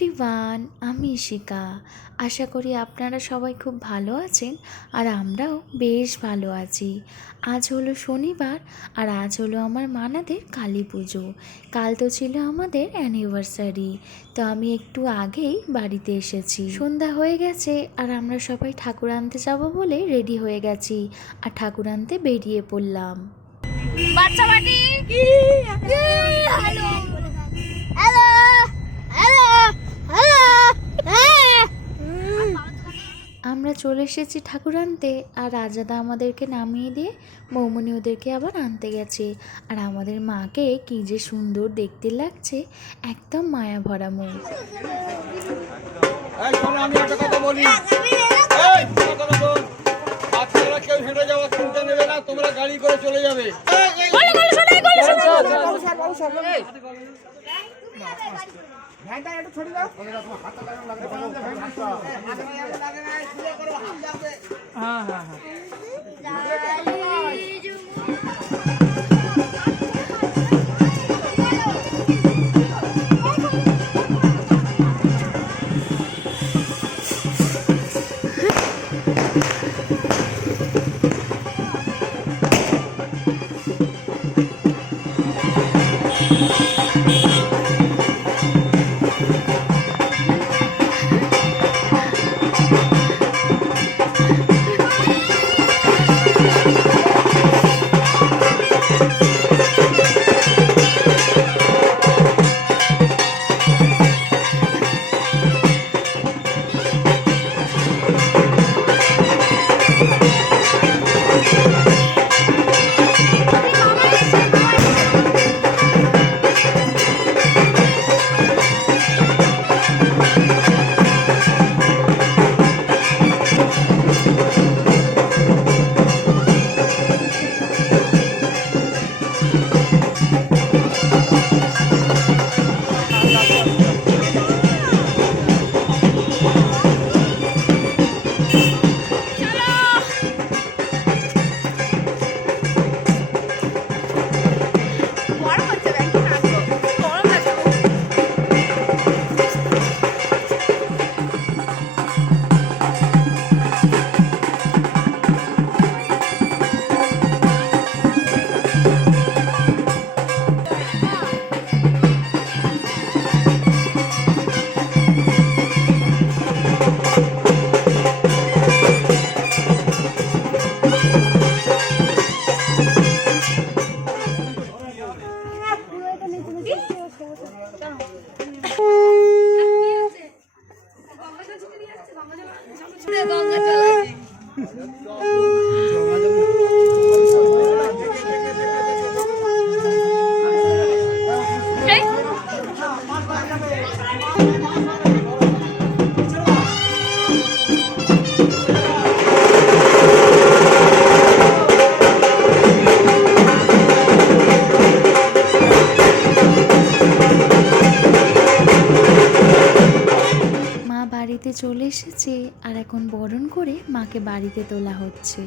Everyone, আমি ইশিকা। আশা করি আপনারা সবাই খুব ভালো আছেন আর আমরাও বেশ ভালো আছি। আজ হলো শনিবার আর আজ হলো আমার মানাদের কালী পুজো। কাল তো ছিল আমাদের অ্যানিভার্সারি, তো আমি একটু আগেই বাড়িতে এসেছি। সন্ধ্যা হয়ে গেছে আর আমরা সবাই ঠাকুর আনতে যাব বলে রেডি হয়ে গেছি আর ঠাকুর আনতে বেরিয়ে পড়লাম। বাচ্চা বাটি হ্যালো হ্যালো আমরা চলে এসেছি ঠাকুর আনতে আর রাজাদা আমাদেরকে নামিয়ে দিয়ে বৌমনি ওদেরকে আবার আনতে গেছে। আর আমাদের মাকে কি যে সুন্দর দেখতে লাগছে, একদম মায়া ভরা মুখ। আমি একটা কথা বলি, বাচ্চারা কেউ হেঁটে যাওয়ার চিন্তা নেবে না, তোমরা গাড়ি করে চলে যাবে। বাড়িতে চলে এসেছে আর এখন বরণ করে মাকে বাড়িতে তোলা হচ্ছে।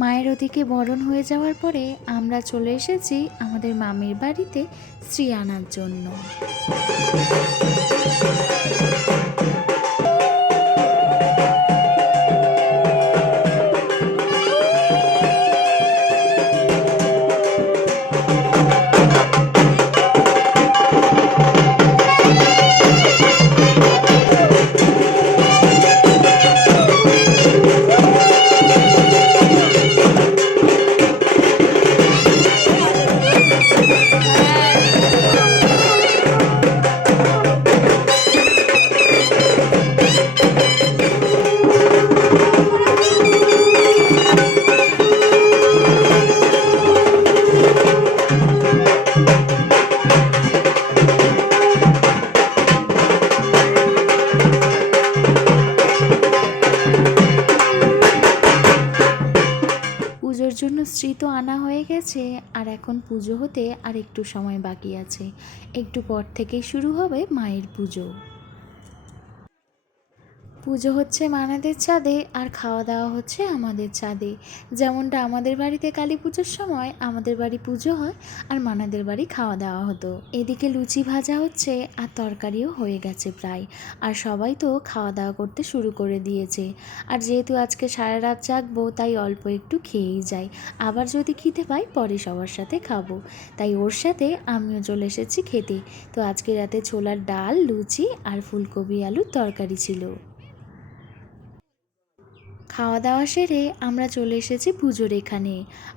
মায়ের ওদিকে বরণ হয়ে যাওয়ার পরে আমরা চলে এসেছি আমাদের মামির বাড়িতে শ্রী আনার জন্য। জন্য শ্রী তো আনা হয়ে গেছে, আর এখন পুজো হতে আর একটু সময় বাকি আছে। একটু পর থেকেই শুরু হবে মায়ের পুজো। পুজো হচ্ছে মানাদের ছাদে, আর খাওয়া দাওয়া হচ্ছে আমাদের ছাদে। যেমনটা আমাদের বাড়িতে কালী পুজোর সময় আমাদের বাড়ি পুজো হয়, আর মানাদের বাড়ি খাওয়া দাওয়া হতো। এদিকে লুচি ভাজা হচ্ছে, আর তরকারিও হয়ে গেছে প্রায়। আর সবাই তো খাওয়া দাওয়া করতে শুরু করে দিয়েছে। আর যেহেতু আজকে সারা রাত জাগবো, তাই অল্প একটু খেয়েই যাই। আবার যদি খিদে পাই পরে সবার সাথে খাবো, তাই ওর সাথে আমিও চলে এসেছি খেতে। তো আজকে রাতে ছোলার ডাল, লুচি আর ফুলকপি আলুর তরকারি ছিল। খাওয়া দাওয়া সেরে আমরা চলে এসেছি পুজোর এখানে।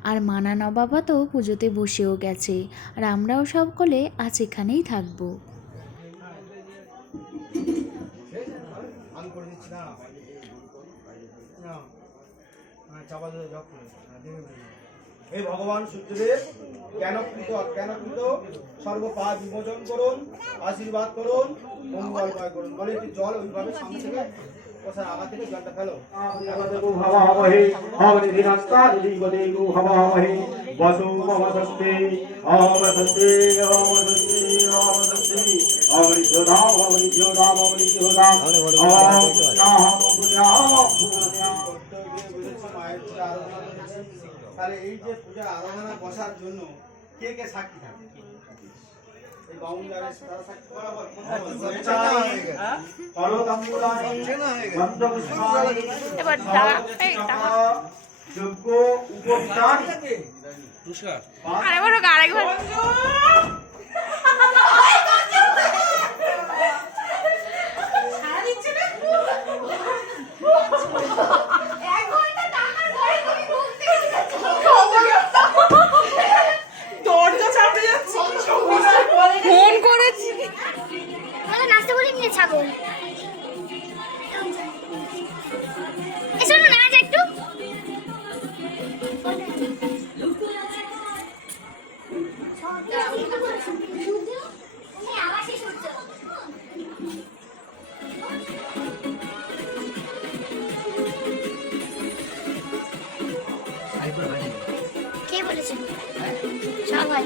আর মানা নবাবা তো পুজোতে বসেও গেছে, আর আমরাও সকলে আজ এখানেই থাকবো। হে ভগবান সূর্যদেব, জ্ঞানকৃত অজ্ঞানকৃত সর্বপাপ বিমোচন করুন, আশীর্বাদ করুন, মঙ্গলময় করুন। বলে একটু জল ওইভাবে সামনে থেকে কোথায় আগা থেকে জলটা ফেলো। তাহলে এই যে পূজা আরাধনা বসার জন্য কে কে সাক্ষী থাকে? এই বাউল যারা তারা সাক্ষী বরাবর এবার যোগ্য উপস্থান আরেকবার হোক, আরেকবার ফোন করেছি নাচতে বলি নিয়ে ছাগল এসো না নাচ একটু কে বলেছে সবাই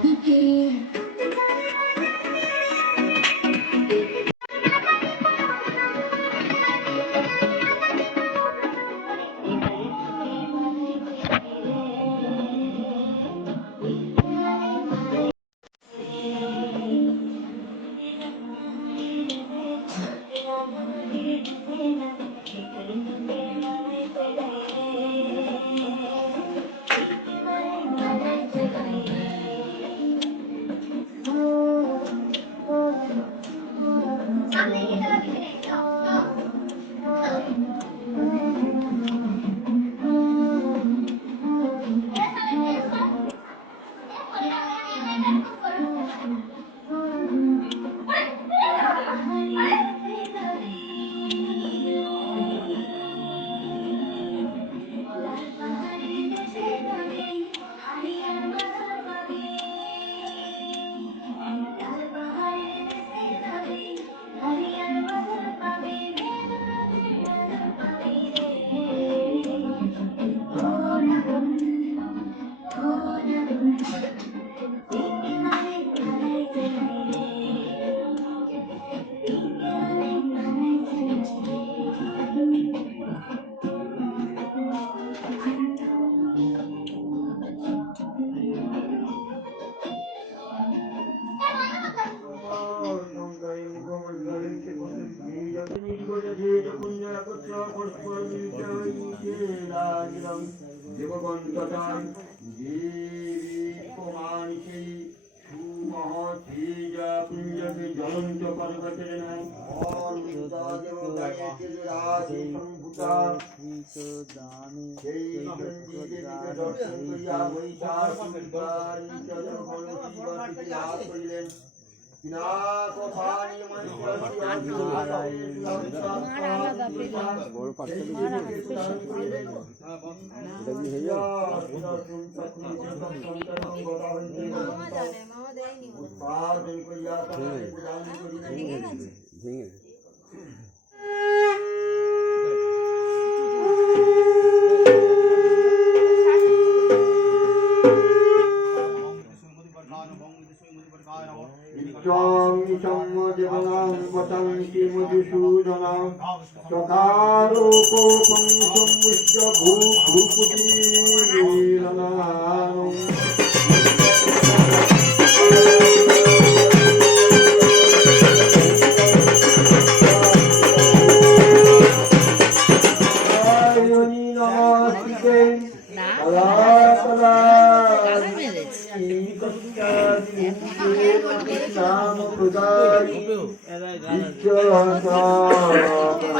দিদিকে দেবগন্ততায় জীবমানসী সুমহৎ পুঞ্জকে জ্বলন্ত পর্বতের ন্যায় সেই চণ্ডীদেবীকে দর্শন করিয়া বৈশাখ লাভ করিলেন।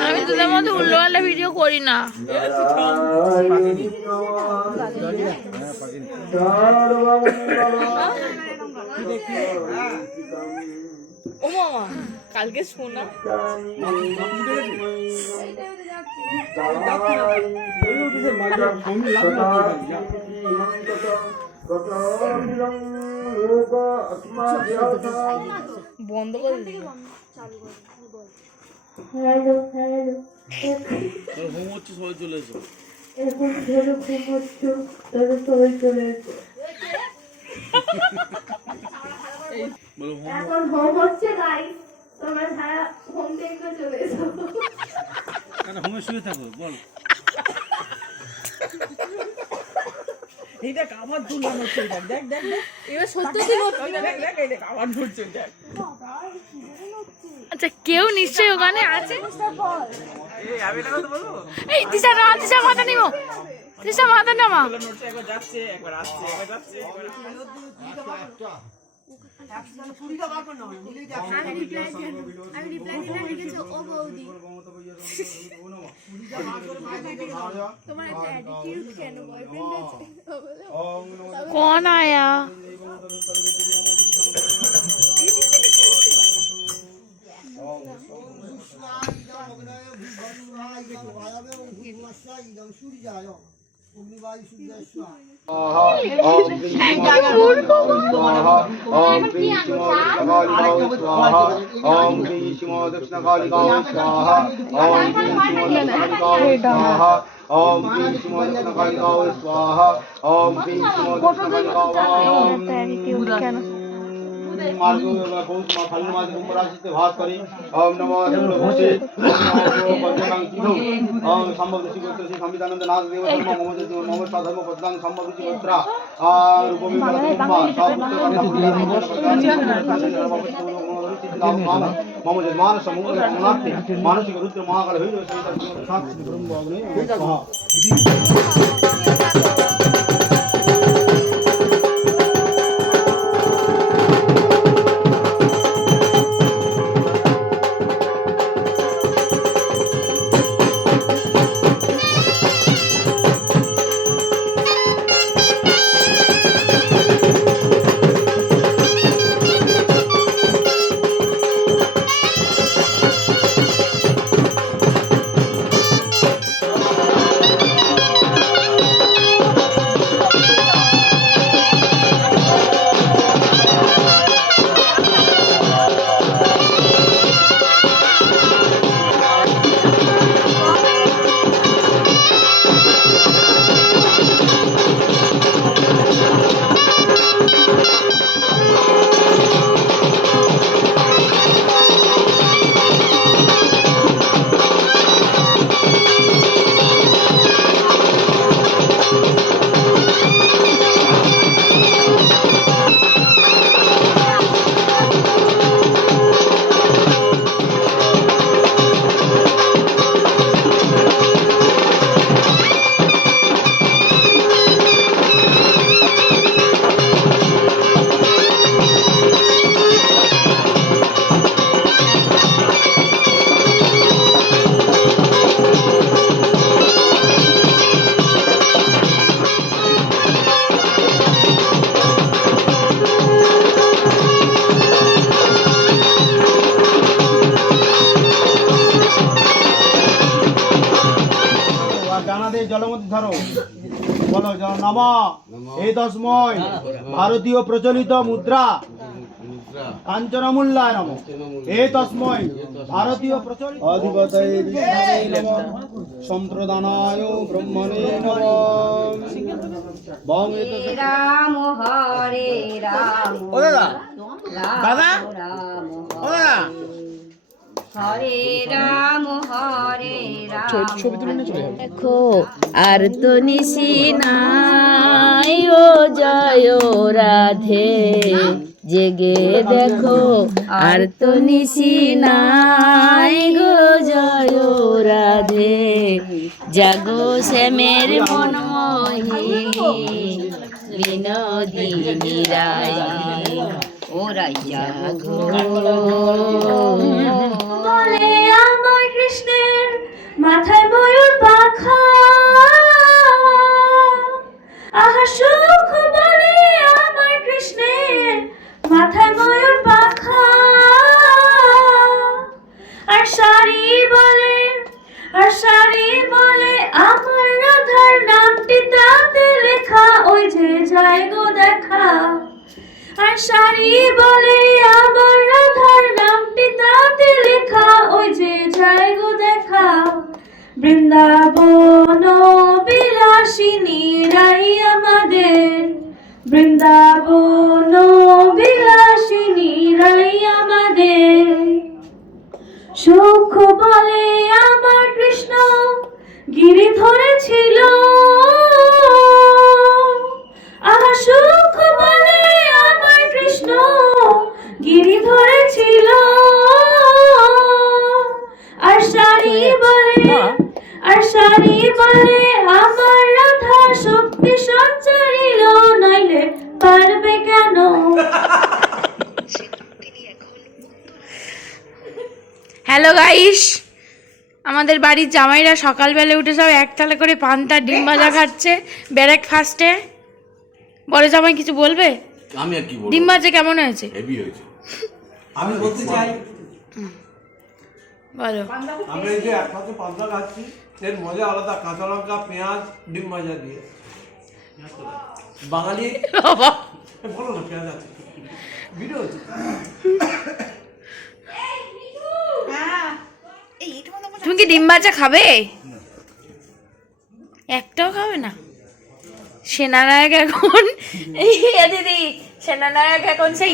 আমি তোদের মতো উল্টোপাল্টা ভিডিও করি না। ও মামা কালকে শোনা বন্ধ করে দিই। হ্যালো হ্যালো ঘুম হচ্ছে সবাই চলে এসো। এখন ধরো ঘুমোচ্ছ ধরো সবাই চলে এসো। বলো এখন হোম হচ্ছে গাইস, তোমরা সারা হোম থেকে চলে এসো। কেন ঘুমে শুয়ে থাকো বল। এইটা আবার দুলান হচ্ছে, দেখ দেখ দেখ দেখ এবার সত্যি কি করছিস? দেখ দেখ দেখ আবার ঘুরছে দেখ। আচ্ছা কেউ নিশ্চয়ই ওখানে আছে। এই আমি এটা কথা বলবো, এই দিশা না, দিশা মাথা নিবো, দিশা মাথা নামা। নড়ছে, একবার যাচ্ছে একবার আসছে একবার যাচ্ছে একবার कौन आया? ভাত করি ওম নমঃ শিবভূষে ওম সম্ভব ঋষি গোত্র শ্রী সংবিধানন্দ নাথ দেব ধর্ম মম ধর্ম পদ্মাং সম্ভব ঋষি গোত্র রূপমি মম যজমান সমূহ মানসিক রুদ্র মহাকাল হইল সাক্ষী ব্রহ্ম অগ্নি দানাদের জলের মধ্যে ধরো, বলো জল নামা। এই তসময় ভারতীয় প্রচলিত মুদ্রা কাঞ্চনমূল্যায় নমঃ। এই তসময় ভারতীয় প্রচলিত অধিপতয়ে বিষ্ণুবে নমঃ। সম্প্রদানায় ব্রহ্মণে নমঃ। বং এতৎ রাম হরে রাম ও দাদা দাদা ও দাদা হরে রাম ছবি তুলে নিয়ে চলে যাবে। দেখো আর তো নিশি নাই ও জয় রাধে, জেগে দেখো আর তো নিশি নাই গো জয় রাধে, জাগো শ্যামের মন মোহিনী বিনোদিনী রায়, ওরা জাগো। বলে আমার কৃষ্ণের মাথায় ময়ূর পাখা, আহা সুখ বলে আমার কৃষ্ণের মাথায় ময়ূর পাখা, আর শাড়ি বলে আমার রাধার নামটি তাতে লেখা, ওই যে যায় গো দেখা। আর শাড়ি বলে আমার রাধার নামটি তাতে লেখা, ওই যে যায় গো দেখা। বৃন্দাবন বিলাসিনী রাই আমাদের, বৃন্দাবন বিলাসিনী রাই আমাদের। সুখ বলে আমার কৃষ্ণ গিরি ধরেছিল, আহা সুখ বলে আমার কৃষ্ণ গিরি ধরেছিল। আর শাড়ি বলে আমার রাধা শক্তি সঞ্চারিল, নাইলে পারবে কেন। হ্যালো গাইস, আমাদের বাড়ির জামাইরা সকালবেলা উঠে সব একতলা করে পান্তা ডিম ভাজা খাচ্ছে ব্রেকফাস্টে। বড় জামাই কিছু বলবে? আমি আর কি বলবো, ডিম ভাজা কেমন হয়েছে? হেভি হয়েছে। আমি বলতে চাই, বলো। আমরা এই যে একসাথে পান্তা খাচ্ছি, এর মজা আলাদা। কাঁচা লঙ্কা, পেঁয়াজ, ডিম ভাজা দিয়ে বাঙালি। বলো না, পেঁয়াজ আছে, ভিডিও হচ্ছে। তুমি কি ডিম ভাজা খাবে? একটাও খাবে না? সেনানায়ক এখন দিদি, সেনানায়ক এখন সে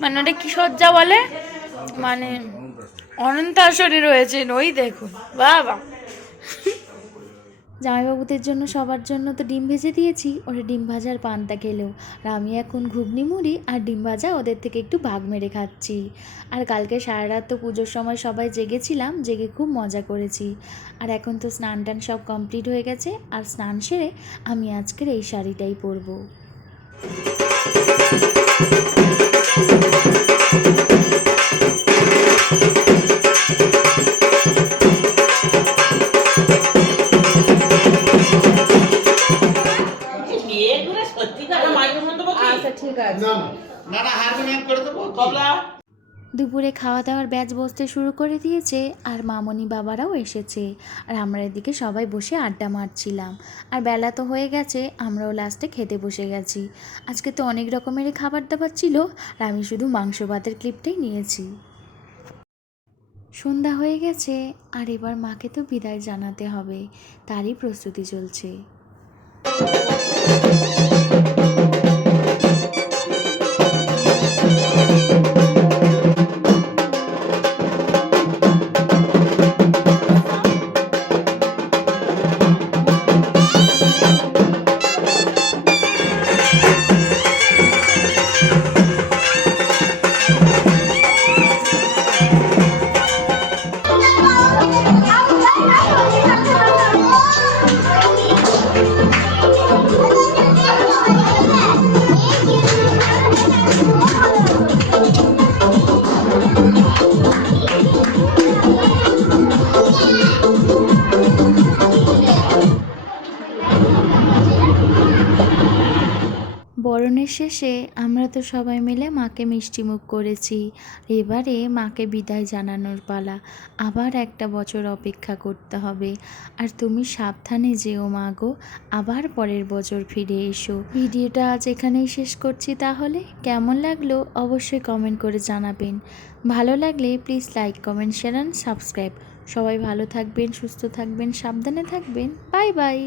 মানে ওটা কি সজ্জা বলে, মানে অনন্তাসরে রয়েছেন, ওই দেখুন। বাবা, জামাইবাবুদের জন্য সবার জন্য তো ডিম ভেজে দিয়েছি, ওরা ডিম ভাজার পান্তা খেলেও, আর আমি এখন ঘুগনি মুড়ি আর ডিম ভাজা ওদের থেকে একটু ভাগ মেরে খাচ্ছি। আর কালকে সারা রাত তো পুজোর সময় সবাই জেগেছিলাম, জেগে খুব মজা করেছি। আর এখন তো স্নান টান সব কমপ্লিট হয়ে গেছে, আর স্নান সেরে আমি আজকের এই শাড়িটাই পরবো। আচ্ছা ঠিক আছে। দুপুরে খাওয়া দাওয়ার ব্যাচ বসতে শুরু করে দিয়েছে, আর মামনি বাবারাও এসেছে, আর আমরা এদিকে সবাই বসে আড্ডা মারছিলাম। আর বেলা তো হয়ে গেছে, আমরাও লাস্টে খেতে বসে গেছি। আজকে তো অনেক রকমেরই খাবার দাবার ছিল, আর আমি শুধু মাংস ভাতের ক্লিপটাই নিয়েছি। সন্ধ্যা হয়ে গেছে, আর এবার মাকে তো বিদায় জানাতে হবে, তারই প্রস্তুতি চলছে। জীবনের শেষে আমরা তো সবাই মিলে মাকে মিষ্টিমুখ করেছি, এবারে মাকে বিদায় জানানোর পালা। আবার একটা বছর অপেক্ষা করতে হবে। আর তুমি সাবধানে যেও মা গো, আবার পরের বছর ফিরে এসো। ভিডিওটা আজ এখানেই শেষ করছি, তাহলে কেমন লাগলো অবশ্যই কমেন্ট করে জানাবেন। ভালো লাগলে please like, comment, share and subscribe. সবাই ভালো থাকবেন, সুস্থ থাকবেন, সাবধানে থাকবেন। Bye bye.